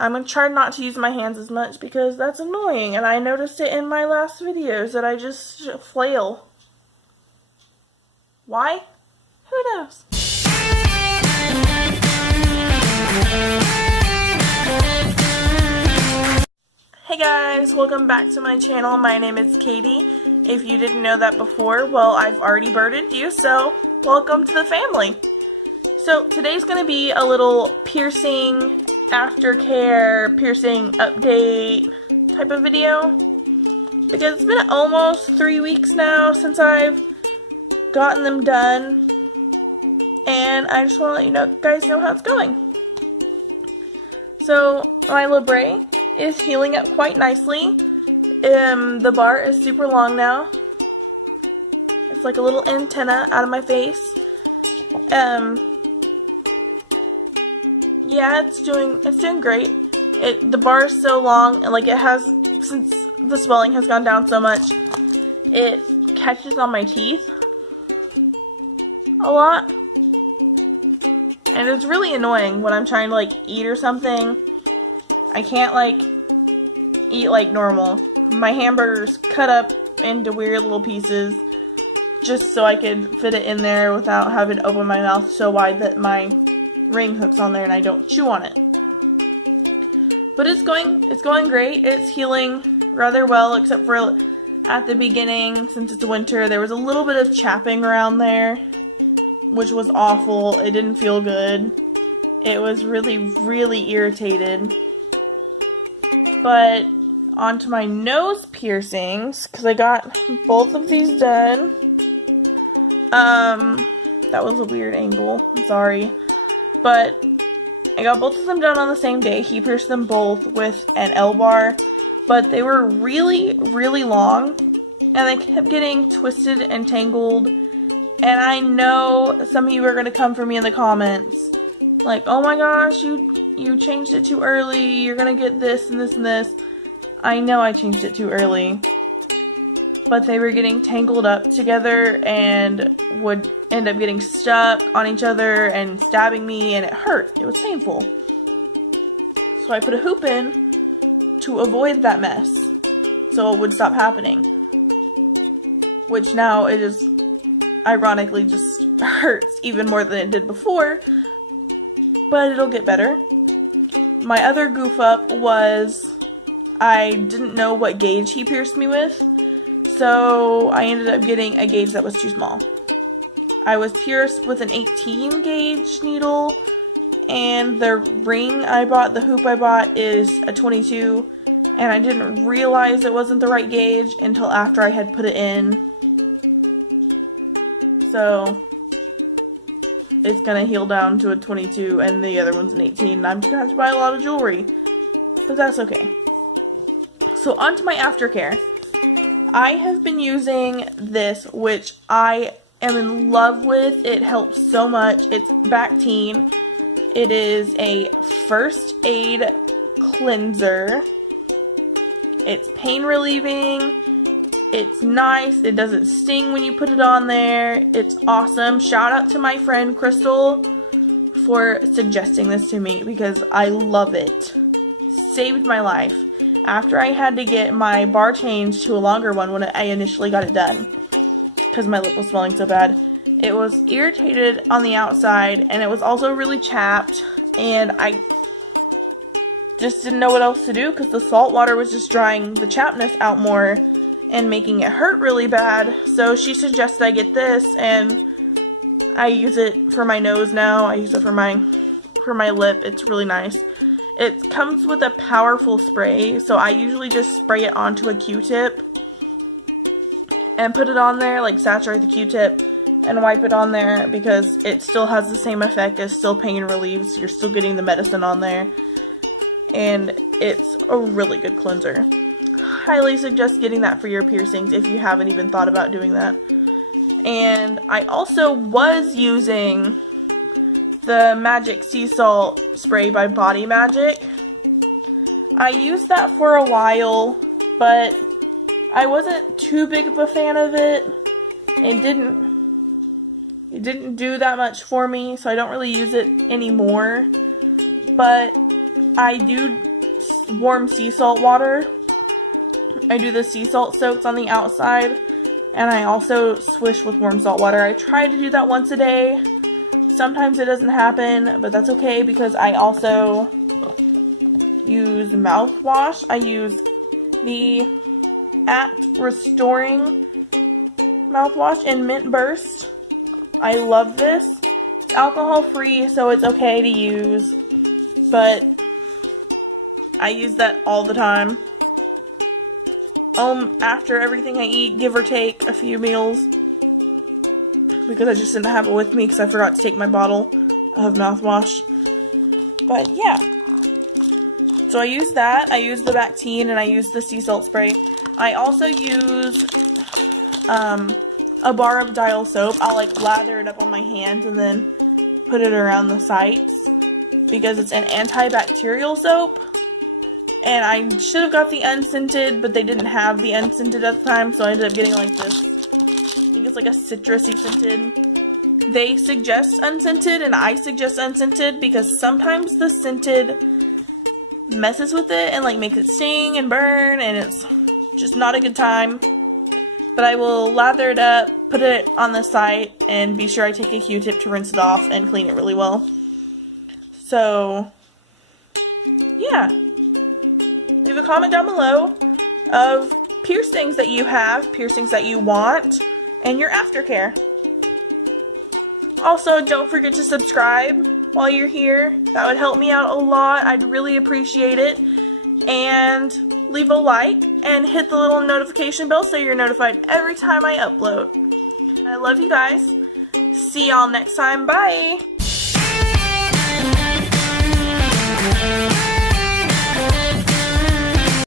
I'm going to try not to use my hands as much because that's annoying, and I noticed it in my last videos that I just flail. Why? Who knows? Hey guys, welcome back to my channel. My name is Katie. If you didn't know that before, well, I've already burdened you, so welcome to the family. So today's going to be a little piercing, aftercare, piercing update type of video. Because it's been almost 3 weeks now since I've gotten them done. And I just want to let you guys know how it's going. So my Labret is healing up quite nicely. The bar is super long now. It's like a little antenna out of my face. Yeah, it's doing great. The bar is so long, and like it has, since the swelling has gone down so much, it catches on my teeth a lot. And it's really annoying when I'm trying to like eat or something. I can't like eat like normal. My hamburger's cut up into weird little pieces just so I could fit it in there without having to open my mouth so wide that my ring hooks on there and I don't chew on it. But it's going great. It's healing rather well, except for at the beginning, since it's winter, there was a little bit of chapping around there, which was awful. It didn't feel good. It was really irritated. But onto my nose piercings, because I got both of these done. That was a weird angle. I'm sorry. But I got both of them done on the same day. He pierced them both with an L-bar, but they were really long, and they kept getting twisted and tangled. And I know some of you are going to come for me in the comments, like, oh my gosh, you changed it too early, you're going to get this and this and this. I know I changed it too early, but they were getting tangled up together and would end up getting stuck on each other and stabbing me, and it hurt. It was painful. So I put a hoop in to avoid that mess so it would stop happening. Which now it is ironically just hurts even more than it did before, but it'll get better. My other goof up was I didn't know what gauge he pierced me with, so I ended up getting a gauge that was too small. I was pierced with an 18 gauge needle, and the ring I bought, the hoop I bought, is a 22, and I didn't realize it wasn't the right gauge until after I had put it in. So it's gonna heal down to a 22, and the other one's an 18, and I'm just gonna have to buy a lot of jewelry, but that's okay. So onto my aftercare. I have been using this, which I am in love with. It helps so much. It's Bactine. It is a first aid cleanser. It's pain relieving. It's nice. It doesn't sting when you put it on there. It's awesome. Shout out to my friend Crystal for suggesting this to me because I love it. Saved my life. After I had to get my bar changed to a longer one when I initially got it done, because my lip was swelling so bad. It was irritated on the outside, and it was also really chapped, and I just didn't know what else to do because the salt water was just drying the chappedness out more and making it hurt really bad. So she suggested I get this, and I use it for my nose now. I use it for my lip. It's really nice. It comes with a powerful spray, so I usually just spray it onto a Q-tip and put it on there, like saturate the Q-tip and wipe it on there, because it still has the same effect. It's still pain relieves. You're still getting the medicine on there, and it's a really good cleanser. Highly suggest getting that for your piercings if you haven't even thought about doing that. And I also was using the Magic Sea Salt spray by Body Magic. I used that for a while, but I wasn't too big of a fan of it. It didn't do that much for me, so I don't really use it anymore. But I do warm sea salt water. I do the sea salt soaks on the outside, and I also swish with warm salt water. I try to do that once a day. Sometimes it doesn't happen, but that's okay because I also use mouthwash. I use the Restoring mouthwash in Mint Burst. I love this. It's alcohol free, so it's okay to use, but I use that all the time. After everything I eat, give or take a few meals, because I just didn't have it with me because I forgot to take my bottle of mouthwash. But yeah, so I use that. I use the Bactine and I use the sea salt spray. I also use a bar of dial soap. I'll like lather it up on my hands and then put it around the sites because it's an antibacterial soap. And I should have got the unscented, but they didn't have the unscented at the time, so I ended up getting like this. I think it's like a citrusy scented. They suggest unscented, and I suggest unscented because sometimes the scented messes with it and like makes it sting and burn, and it's just not a good time. But I will lather it up, put it on the site, and be sure I take a Q-tip to rinse it off and clean it really well. So, yeah. Leave a comment down below of piercings that you have, piercings that you want, and your aftercare. Also, don't forget to subscribe while you're here. That would help me out a lot. I'd really appreciate it. And leave a like and hit the little notification bell so you're notified every time I upload. I love you guys. See y'all next time. Bye.